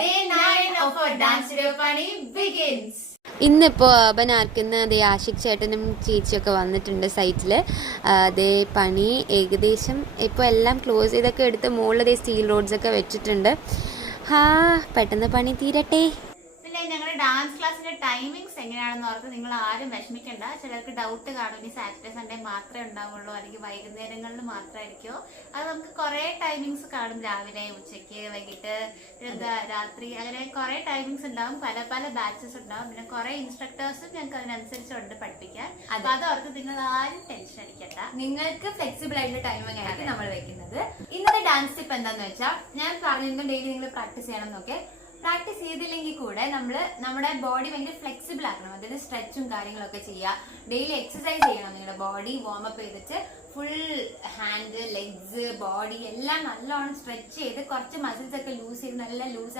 Day 9 of our dance video party begins. ഇന്നിപ്പോൾ അബനാർക്കുന്ന അതേ ആഷിഖ് ചേട്ടനും ചേച്ചിയൊക്കെ വന്നിട്ടുണ്ട് സൈറ്റിൽ. അതേ പണി ഏകദേശം ഇപ്പോൾ എല്ലാം ക്ലോസ് ചെയ്തൊക്കെ എടുത്ത് മുകളിൽ സ്റ്റീൽ റോഡ്സൊക്കെ വെച്ചിട്ടുണ്ട്. പെട്ടെന്ന് പണി തീരട്ടെ. പിന്നെ ഞങ്ങളുടെ ഡാൻസ് ക്ലാസ്സിന്റെ ടൈമിങ്സ് എങ്ങനെയാണെന്ന് ഓർത്ത് നിങ്ങൾ ആരും വിഷമിക്കണ്ട. ചിലർക്ക് ഡൗട്ട് കാണും, ഇനി സാറ്റർഡേ സൺഡേ മാത്രമേ ഉണ്ടാവുള്ളൂ അല്ലെങ്കിൽ വൈകുന്നേരങ്ങളിൽ മാത്രമായിരിക്കുമോ. അത് നമുക്ക് കുറെ ടൈമിങ്സ് കാണും, രാവിലെ, ഉച്ചയ്ക്ക്, വൈകിട്ട്, രാത്രി, അങ്ങനെ കുറെ ടൈമിങ്സ് ഉണ്ടാവും. പല പല ബാച്ചസ് ഉണ്ടാവും. പിന്നെ കുറെ ഇൻസ്ട്രക്ടേഴ്സും ഞങ്ങൾക്ക് അതിനനുസരിച്ചുണ്ട് പഠിപ്പിക്കാൻ. അപ്പൊ അതോർത്ത് നിങ്ങൾ ആരും ടെൻഷൻ അടിക്കണ്ട. നിങ്ങൾക്ക് ഫ്ലെക്സിബിൾ ആയിട്ടുള്ള ടൈമിംഗ് ആയിരിക്കും നമ്മൾ വെക്കുന്നത്. ഇന്നത്തെ ഡാൻസ് ടിപ്പ് എന്താന്ന് വെച്ചാൽ, ഞാൻ പറഞ്ഞിരുന്നു ഡെയിലി നിങ്ങൾ പ്രാക്ടീസ് ചെയ്യണം എന്നൊക്കെ. പ്രാക്ടീസ് ചെയ്തില്ലെങ്കിൽ കൂടെ നമ്മുടെ ബോഡി ഭയങ്കര ഫ്ലെക്സിബിൾ ആക്കണം. അതായത് സ്ട്രെച്ചും കാര്യങ്ങളൊക്കെ ചെയ്യുക. ഡെയിലി എക്സസൈസ് ചെയ്യണം. നിങ്ങളുടെ ബോഡി വാമപ്പ് ചെയ്തിട്ട് ഫുൾ ഹാൻഡ്, ലെഗ്സ്, ബോഡി എല്ലാം നല്ലോണം സ്ട്രെച്ച് ചെയ്ത് കുറച്ച് മസിൽസ് ഒക്കെ ലൂസ് ചെയ്ത് നല്ല ലൂസ്